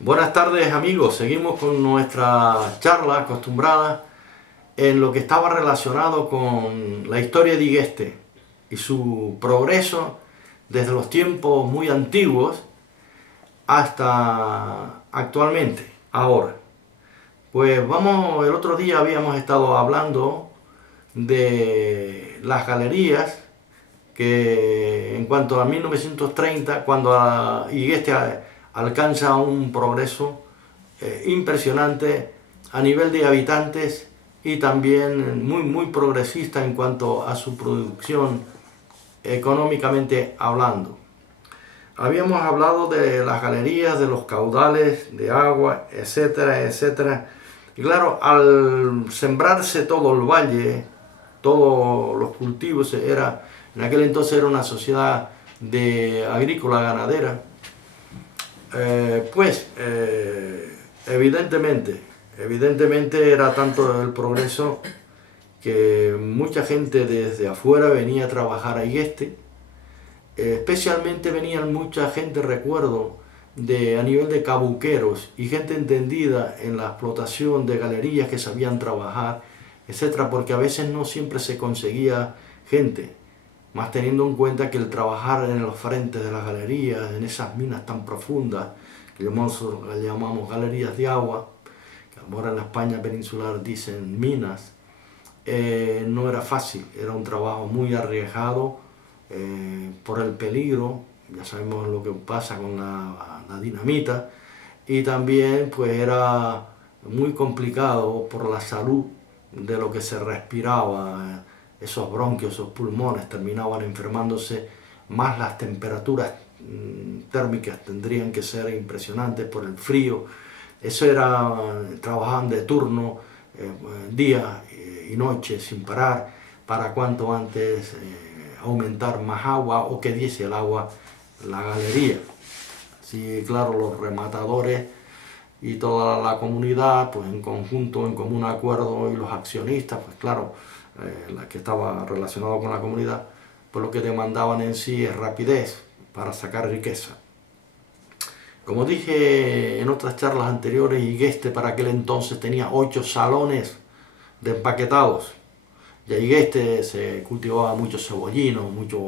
Buenas tardes amigos, seguimos con nuestra charla acostumbrada en lo que estaba relacionado con la historia de Igueste y su progreso desde los tiempos muy antiguos hasta actualmente, ahora. Pues el otro día habíamos estado hablando de las galerías que en cuanto a 1930, cuando Igueste alcanza un progreso impresionante a nivel de habitantes y también muy progresista en cuanto a su producción económicamente hablando. Habíamos hablado de las galerías, de los caudales de agua, etcétera, etcétera. Y claro, al sembrarse todo el valle, todos los cultivos, en aquel entonces era una sociedad de agrícola ganadera, evidentemente era tanto el progreso que mucha gente desde afuera venía a trabajar a Igueste. Especialmente venían mucha gente, recuerdo, a nivel de cabuqueros y gente entendida en la explotación de galerías que sabían trabajar, etcétera, porque a veces no siempre se conseguía gente, más teniendo en cuenta que el trabajar en los frentes de las galerías, en esas minas tan profundas, que llamamos galerías de agua, que ahora en la España peninsular dicen minas, no era fácil, era un trabajo muy arriesgado por el peligro, ya sabemos lo que pasa con la dinamita, y también pues era muy complicado por la salud de lo que se respiraba, esos bronquios, esos pulmones terminaban enfermándose, más las temperaturas térmicas tendrían que ser impresionantes por el frío. Eso era, trabajaban de turno, día y noche sin parar, para cuanto antes aumentar más agua o que diese el agua la galería. Así, claro, los rematadores y toda la comunidad, pues en conjunto, en común acuerdo, y los accionistas, pues claro, la que estaba relacionado con la comunidad, pues lo que demandaban en sí es rapidez para sacar riqueza. Como dije en otras charlas anteriores, Igueste para aquel entonces tenía 8 salones de empaquetados. Y en Igueste se cultivaba mucho cebollino, mucho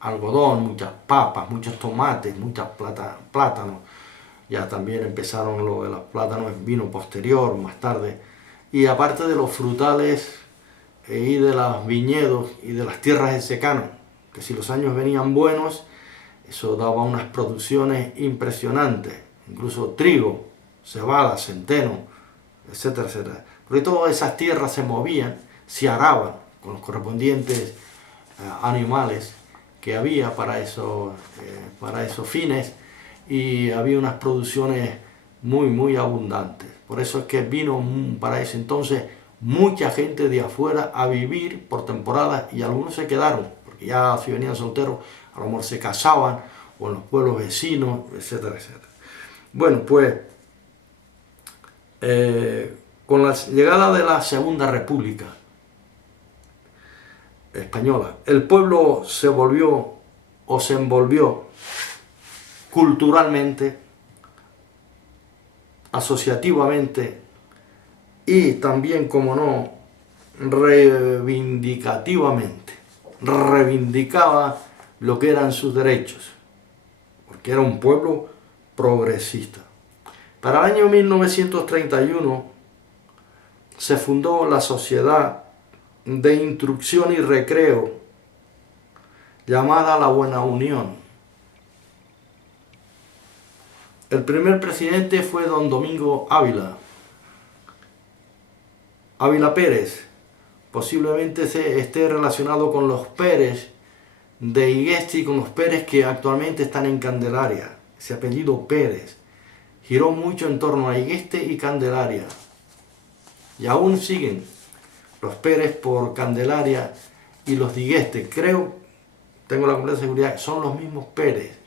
algodón, muchas papas, muchos tomates, muchas plátanos. Ya también empezaron lo de los plátanos, vino posterior, más tarde. Y aparte de los frutales y de los viñedos y de las tierras de secano, que si los años venían buenos, eso daba unas producciones impresionantes, incluso trigo, cebada, centeno, etcétera, etcétera. Porque todas esas tierras se movían, se araban con los correspondientes animales que había para esos fines, y había unas producciones muy abundantes. Por eso es que vino para ese entonces mucha gente de afuera a vivir por temporadas, y algunos se quedaron, porque ya si venían solteros, a lo mejor se casaban o en los pueblos vecinos, etcétera, etcétera. Bueno, pues con la llegada de la Segunda República Española, el pueblo se volvió o se envolvió culturalmente, asociativamente y también, como no, reivindicativamente. Reivindicaba lo que eran sus derechos, porque era un pueblo progresista. Para el año 1931 se fundó la Sociedad de Instrucción y Recreo, llamada La Buena Unión. El primer presidente fue don Domingo Ávila Pérez. Posiblemente esté relacionado con los Pérez de Igueste y con los Pérez que actualmente están en Candelaria. Ese apellido Pérez giró mucho en torno a Igueste y Candelaria. Y aún siguen los Pérez por Candelaria y los de Igueste. Tengo la completa seguridad, son los mismos Pérez.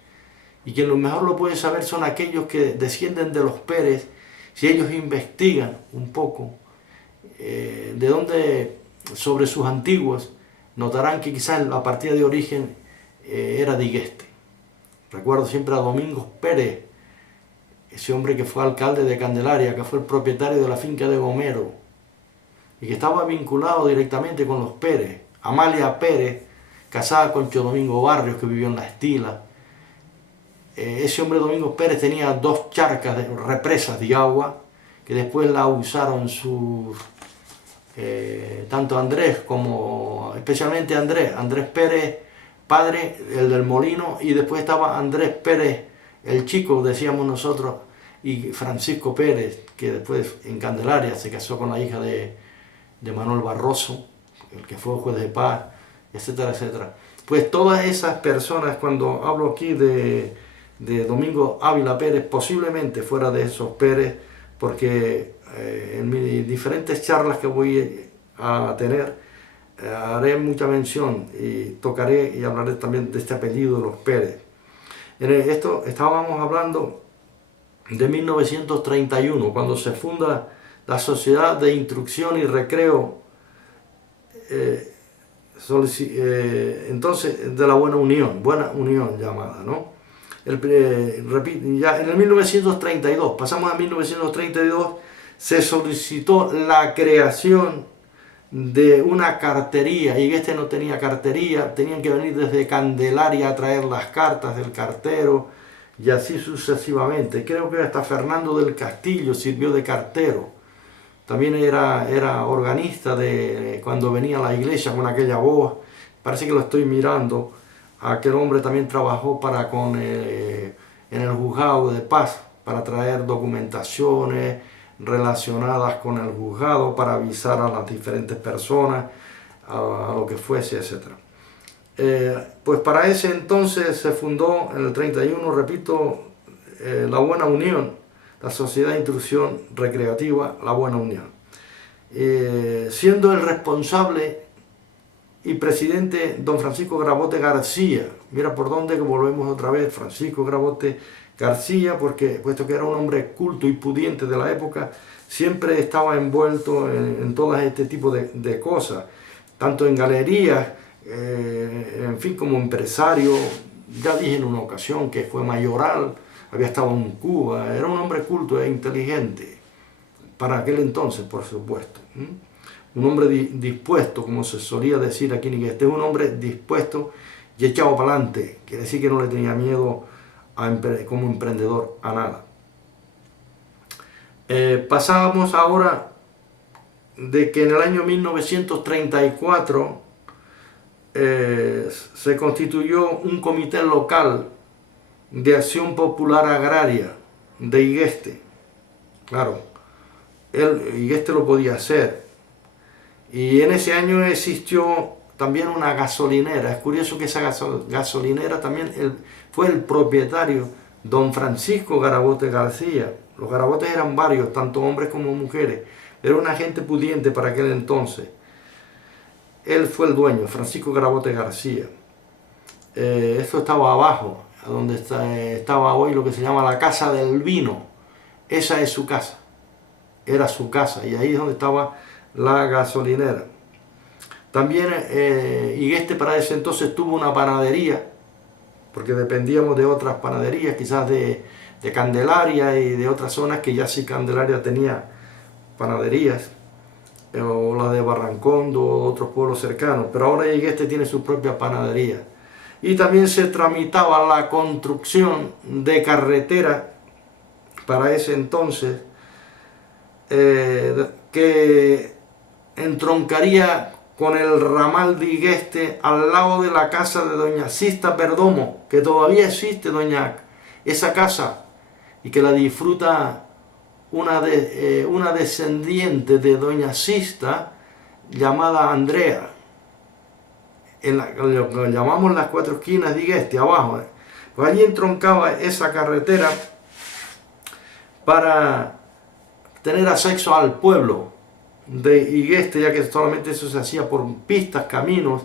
Y quien lo mejor lo puede saber son aquellos que descienden de los Pérez, si ellos investigan un poco de dónde, sobre sus antiguos, notarán que quizás la partida de origen era de Igueste. Recuerdo siempre a Domingos Pérez, ese hombre que fue alcalde de Candelaria, que fue el propietario de la finca de Gomero, y que estaba vinculado directamente con los Pérez. Amalia Pérez, casada con Cho Domingo Barrios, que vivió en La Estila. Ese hombre Domingo Pérez tenía 2 charcas, represas de agua, que después la usaron sus, tanto Andrés como, especialmente Andrés Pérez, padre, el del molino, y después estaba Andrés Pérez, el chico, decíamos nosotros, y Francisco Pérez, que después en Candelaria se casó con la hija de Manuel Barroso, el que fue juez de paz, etcétera, etcétera. Pues todas esas personas, cuando hablo aquí de Domingo Ávila Pérez, posiblemente fuera de esos Pérez, porque en mis diferentes charlas que voy a tener, haré mucha mención y tocaré y hablaré también de este apellido de los Pérez. En esto estábamos hablando de 1931, cuando se funda la Sociedad de Instrucción y Recreo, entonces de la Buena Unión llamada, ¿no? Ya en el 1932, pasamos a 1932, se solicitó la creación de una cartería, y este no tenía cartería, tenían que venir desde Candelaria a traer las cartas del cartero, y así sucesivamente. Creo que hasta Fernando del Castillo sirvió de cartero. También era organista cuando venía a la iglesia con aquella voz. Parece que lo estoy mirando. Aquel hombre también trabajó en el juzgado de paz para traer documentaciones relacionadas con el juzgado, para avisar a las diferentes personas, a lo que fuese, etc. Pues para ese entonces se fundó en el 31, repito, la Buena Unión, la Sociedad de Instrucción Recreativa La Buena Unión. Siendo el responsable y presidente don Francisco Grabote García. Mira por dónde que volvemos otra vez, Francisco Grabote García, porque puesto que era un hombre culto y pudiente de la época, siempre estaba envuelto en todo este tipo de cosas, tanto en galerías, en fin, como empresario. Ya dije en una ocasión que fue mayoral, había estado en Cuba, era un hombre culto e inteligente, para aquel entonces, por supuesto. Un hombre dispuesto, como se solía decir aquí en Igueste, un hombre dispuesto y echado para adelante, quiere decir que no le tenía miedo como emprendedor a nada. Pasábamos ahora de que en el año 1934 se constituyó un comité local de acción popular agraria de Igueste. Claro, Igueste lo podía hacer. Y en ese año existió también una gasolinera. Es curioso que esa gasolinera también fue el propietario, don Francisco Grabote García. Los Garabotes eran varios, tanto hombres como mujeres. Era una gente pudiente para aquel entonces. Él fue el dueño, Francisco Grabote García. Esto estaba abajo, donde estaba hoy lo que se llama la Casa del Vino. Esa es su casa. Era su casa, y ahí es donde estaba la gasolinera. También Igueste para ese entonces tuvo una panadería, porque dependíamos de otras panaderías, quizás de Candelaria y de otras zonas que ya sí Candelaria tenía panaderías, o la de Barrancondo o otros pueblos cercanos, pero ahora Igueste tiene su propia panadería. Y también se tramitaba la construcción de carretera para ese entonces, que entroncaría con el ramal de Igueste al lado de la casa de doña Sista Perdomo, que todavía existe esa casa, y que la disfruta una descendiente de doña Sista llamada Andrea, lo llamamos las 4 esquinas de Igueste, abajo. Pues allí entroncaba esa carretera para tener acceso al pueblo de Igueste, ya que solamente eso se hacía por pistas, caminos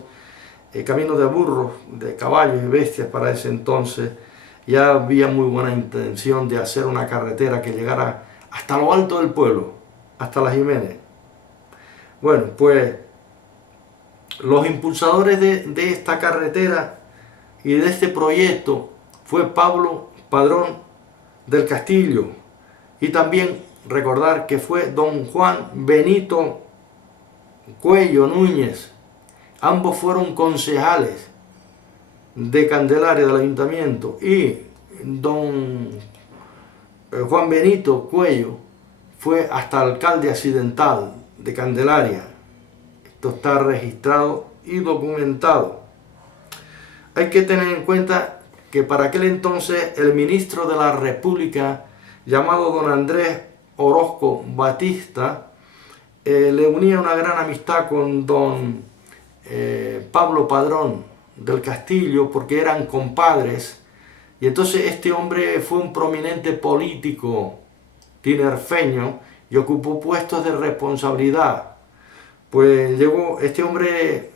de burros, de caballos y bestias para ese entonces. Ya había muy buena intención de hacer una carretera que llegara hasta lo alto del pueblo, hasta la Jiménez. Bueno, pues los impulsadores de esta carretera y de este proyecto fue Pablo Padrón del Castillo, Y también recordar que fue don Juan Benito Cuello Núñez. Ambos fueron concejales de Candelaria, del ayuntamiento, y don Juan Benito Cuello fue hasta alcalde accidental de Candelaria. Esto está registrado y documentado. Hay que tener en cuenta que para aquel entonces el ministro de la República, llamado don Andrés Orozco Batista, le unía una gran amistad con don Pablo Padrón del Castillo, porque eran compadres, y entonces este hombre fue un prominente político tinerfeño y ocupó puestos de responsabilidad. Pues llegó, este hombre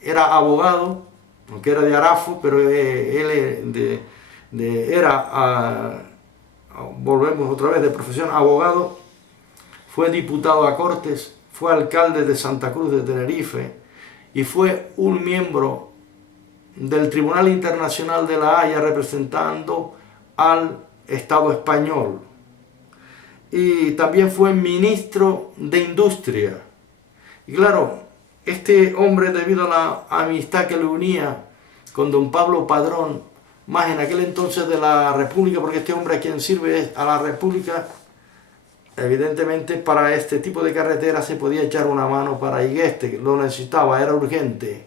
era abogado, aunque era de Arafo, pero él volvemos otra vez, de profesión abogado. Fue diputado a Cortes, fue alcalde de Santa Cruz de Tenerife y fue un miembro del Tribunal Internacional de la Haya representando al Estado español. Y también fue ministro de Industria. Y claro, este hombre, debido a la amistad que le unía con don Pablo Padrón, más en aquel entonces de la República, porque este hombre a quien sirve es a la República, evidentemente para este tipo de carretera se podía echar una mano para Igueste, que lo necesitaba, era urgente.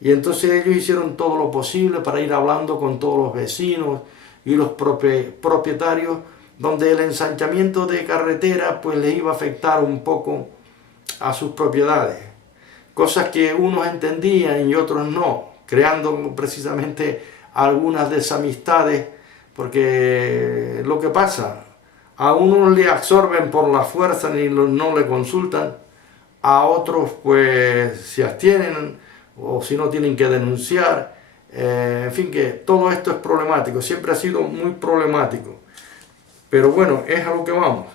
Y entonces ellos hicieron todo lo posible para ir hablando con todos los vecinos y los propietarios, donde el ensanchamiento de carretera pues les iba a afectar un poco a sus propiedades. Cosas que unos entendían y otros no, creando precisamente algunas desamistades, porque lo que pasa, a unos le absorben por la fuerza y no le consultan, a otros pues se abstienen o si no tienen que denunciar, en fin, que todo esto es problemático, siempre ha sido muy problemático. Pero bueno, es a lo que vamos.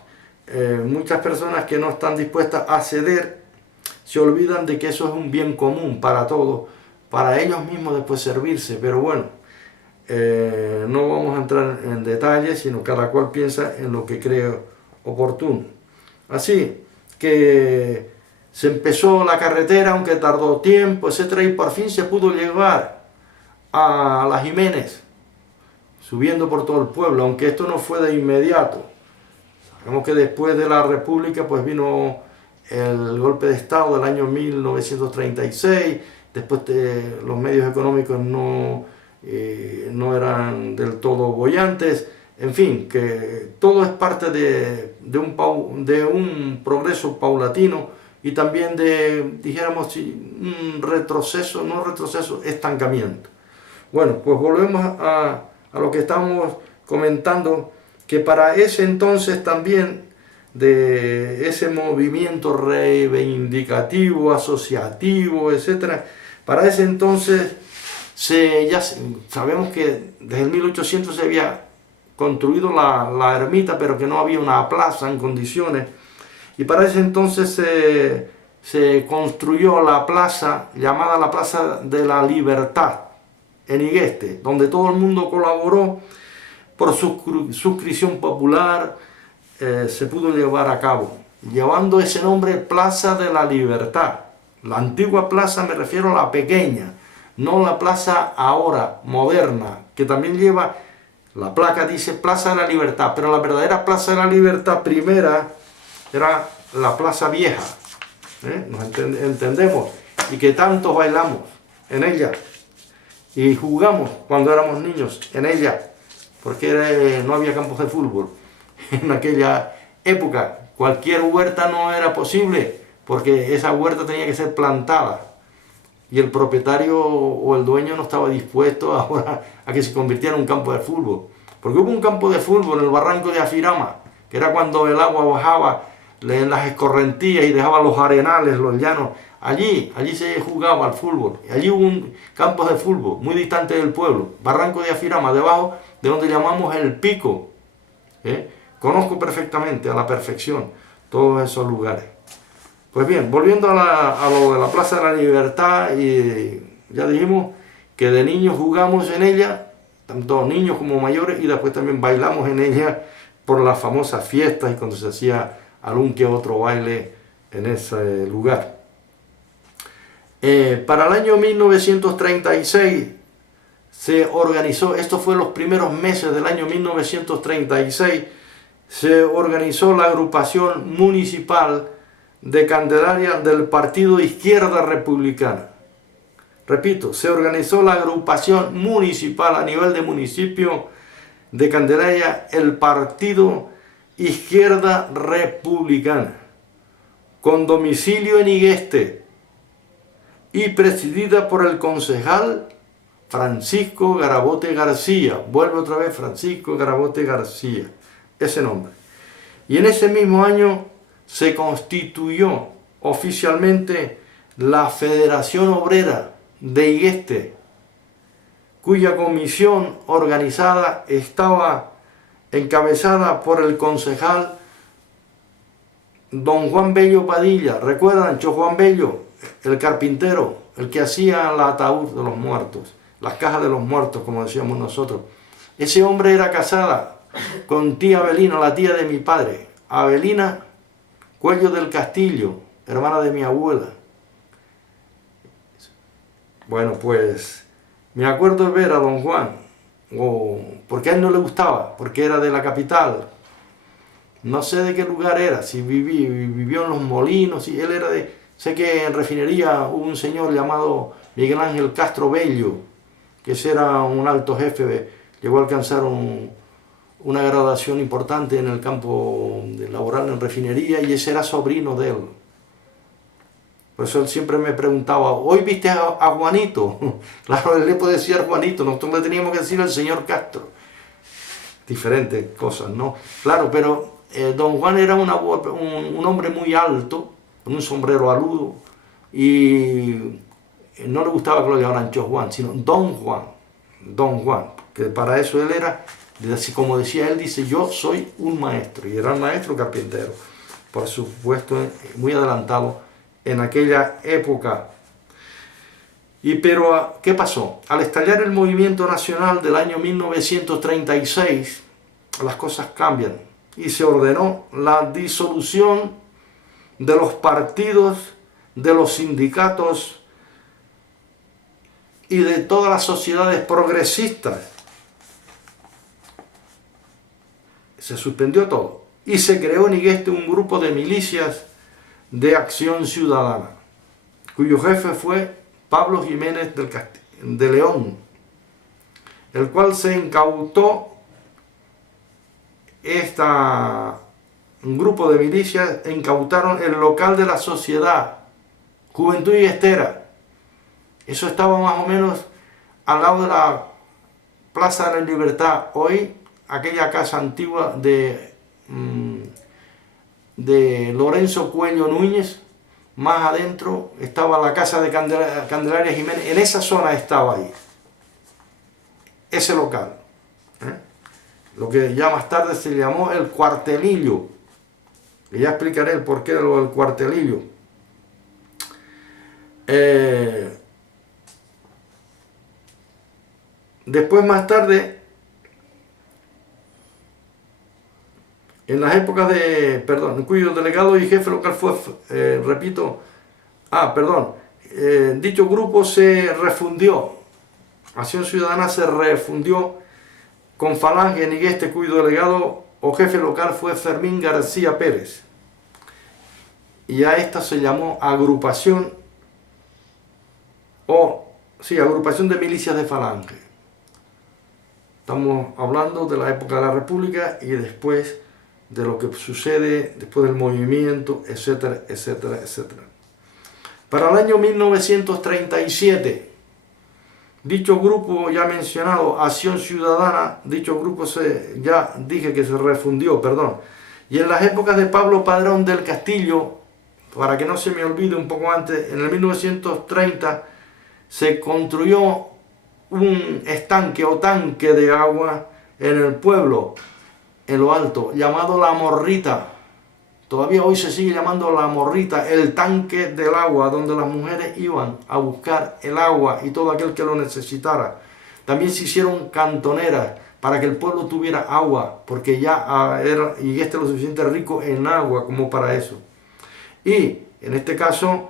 Muchas personas que no están dispuestas a ceder se olvidan de que eso es un bien común para todos, para ellos mismos después servirse, pero bueno, no vamos a entrar en detalles, sino cada cual piensa en lo que cree oportuno. Así que se empezó la carretera, aunque tardó tiempo, etcétera, y por fin se pudo llegar a Las Jiménez, subiendo por todo el pueblo, aunque esto no fue de inmediato. Sabemos que después de la República pues vino el golpe de Estado del año 1936, después los medios económicos no eran del todo bollantes, en fin, que todo es parte de un progreso paulatino y también de, dijéramos, un retroceso, no retroceso, estancamiento. Bueno, pues volvemos a lo que estamos comentando, que para ese entonces también de ese movimiento reivindicativo, asociativo, etcétera, para ese entonces ya sabemos que desde el 1800 se había construido la ermita, pero que no había una plaza en condiciones, y para ese entonces se construyó la plaza llamada la Plaza de la Libertad en Igueste, donde todo el mundo colaboró por suscripción popular. Se pudo llevar a cabo, llevando ese nombre Plaza de la Libertad. La antigua plaza, me refiero a la pequeña, no la plaza ahora, moderna, que también lleva, la placa dice Plaza de la Libertad, pero la verdadera Plaza de la Libertad primera era la Plaza Vieja, nos entendemos, y que tanto bailamos en ella, y jugamos cuando éramos niños en ella, porque no había campos de fútbol. En aquella época cualquier huerta no era posible, porque esa huerta tenía que ser plantada y el propietario o el dueño no estaba dispuesto ahora a que se convirtiera en un campo de fútbol, porque hubo un campo de fútbol en el barranco de Afirama, que era cuando el agua bajaba en las escorrentías y dejaba los arenales, los llanos. Allí se jugaba al fútbol, allí hubo un campo de fútbol muy distante del pueblo, barranco de Afirama, debajo de donde llamamos el Pico. Conozco perfectamente, a la perfección, todos esos lugares. Pues bien, volviendo a lo de la Plaza de la Libertad, y ya dijimos que de niños jugamos en ella, tanto niños como mayores, y después también bailamos en ella por las famosas fiestas y cuando se hacía algún que otro baile en ese lugar. Para el año 1936 se organizó, esto fue los primeros meses del año 1936, se organizó la agrupación municipal de Candelaria del Partido Izquierda Republicana. Repito, se organizó la agrupación municipal a nivel de municipio de Candelaria, el Partido Izquierda Republicana, con domicilio en Igueste y presidida por el concejal Francisco Garabote García. Vuelve otra vez Francisco Garabote García, ese nombre. Y en ese mismo año se constituyó oficialmente la Federación Obrera de Igueste, cuya comisión organizada estaba encabezada por el concejal don Juan Bello Padilla. ¿Recuerdan? Juan Bello, el carpintero, el que hacía el ataúd de los muertos, las cajas de los muertos, como decíamos nosotros. Ese hombre era casada con tía Avelina, la tía de mi padre, Avelina Cuello del Castillo, hermana de mi abuela. Bueno, pues me acuerdo de ver a don Juan, porque a él no le gustaba, porque era de la capital. No sé de qué lugar era, si vivió en Los Molinos, si él era de... Sé que en Refinería hubo un señor llamado Miguel Ángel Castro Bello, que ese era un alto jefe, llegó a alcanzar una graduación importante en el campo laboral en Refinería, y ese era sobrino de él. Por eso él siempre me preguntaba, ¿hoy viste a Juanito? Claro, él le puede decir a Juanito, nosotros le teníamos que decir al señor Castro. Diferentes cosas, ¿no? Claro, pero don Juan era un hombre muy alto, con un sombrero aludo, y no le gustaba que lo llamaran Juan, sino Don Juan, que para eso él era, como decía él, dice, yo soy un maestro, y era un maestro carpintero, por supuesto, muy adelantado en aquella época. Pero, ¿qué pasó? Al estallar el movimiento nacional del año 1936, las cosas cambian y se ordenó la disolución de los partidos, de los sindicatos y de todas las sociedades progresistas. Se suspendió todo y se creó en Igueste un grupo de milicias de Acción Ciudadana, cuyo jefe fue Pablo Jiménez de León, el cual se incautó un grupo de milicias, incautaron el local de la sociedad, Juventud Iguestera. Eso estaba más o menos al lado de la Plaza de la Libertad, hoy aquella casa antigua de Lorenzo Cuello Núñez. Más adentro estaba la casa de Candelaria Jiménez, en esa zona estaba ahí, ese local, lo que ya más tarde se llamó el Cuartelillo, y ya explicaré el porqué de lo del Cuartelillo. Después, más tarde, en las épocas cuyo delegado y jefe local fue, dicho grupo se refundió, Acción Ciudadana se refundió con Falange en Igueste, cuyo delegado o jefe local fue Fermín García Pérez. Y a esta se llamó Agrupación de Milicias de Falange. Estamos hablando de la época de la República y después de lo que sucede después del movimiento, etcétera, etcétera, etcétera. Para el año 1937, dicho grupo ya mencionado, Acción Ciudadana, dicho grupo ya dije que se refundió, y en las épocas de Pablo Padrón del Castillo, para que no se me olvide un poco antes, en el 1930 se construyó un estanque o tanque de agua en el pueblo, en lo alto, llamado La Morrita. Todavía hoy se sigue llamando La Morrita, el tanque del agua, donde las mujeres iban a buscar el agua y todo aquel que lo necesitara. También se hicieron cantoneras para que el pueblo tuviera agua, porque ya era Igueste lo suficiente rico en agua como para eso. Y en este caso,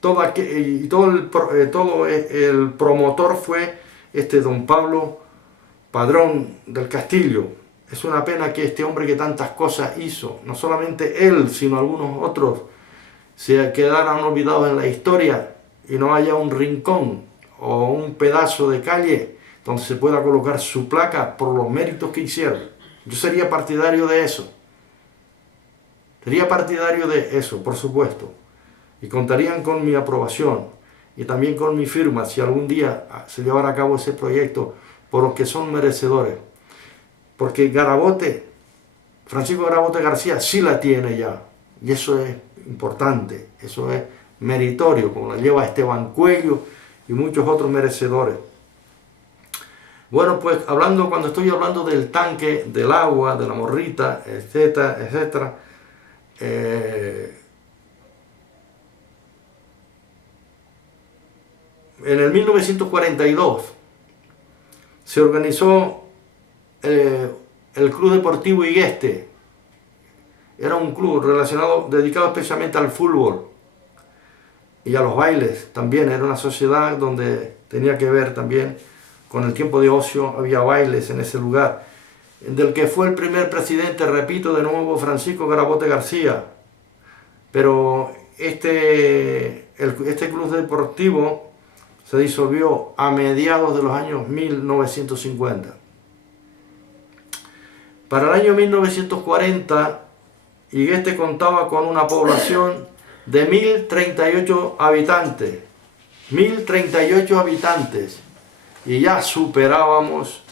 todo el promotor fue don Pablo Padrón del Castillo. Es una pena que este hombre que tantas cosas hizo, no solamente él, sino algunos otros, se quedaran olvidados en la historia y no haya un rincón o un pedazo de calle donde se pueda colocar su placa por los méritos que hicieron. Yo sería partidario de eso. Sería partidario de eso, por supuesto. Y contarían con mi aprobación y también con mi firma si algún día se llevara a cabo ese proyecto por los que son merecedores. Porque Francisco Garabote García sí la tiene ya. Y eso es importante, eso es meritorio, como la lleva Esteban Cuello y muchos otros merecedores. Bueno, pues cuando estoy hablando del tanque, del agua, de la morrita, etcétera, etcétera, en el 1942 se organizó el Club Deportivo Igueste. Era un club dedicado especialmente al fútbol y a los bailes también. Era una sociedad donde tenía que ver también con el tiempo de ocio, había bailes en ese lugar, del que fue el primer presidente, repito de nuevo, Francisco Garabote García. Pero este club deportivo se disolvió a mediados de los años 1950. Para el año 1940, Igueste contaba con una población de 1038 habitantes. 1038 habitantes. Y ya superábamos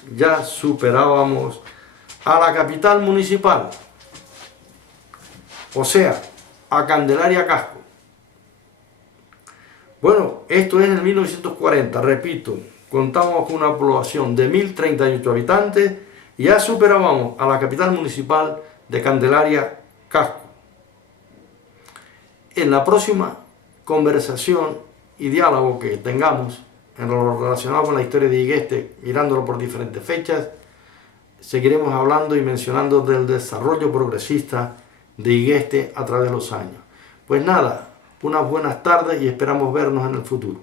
a la capital municipal. O sea, a Candelaria Casco. Bueno, esto es en el 1940, repito, contábamos con una población de 1038 habitantes y ya superábamos a la capital municipal de Candelaria Casco. En la próxima conversación y diálogo que tengamos en lo relacionado con la historia de Igueste, mirándolo por diferentes fechas, seguiremos hablando y mencionando del desarrollo progresista de Igueste a través de los años. Pues nada, unas buenas tardes y esperamos vernos en el futuro.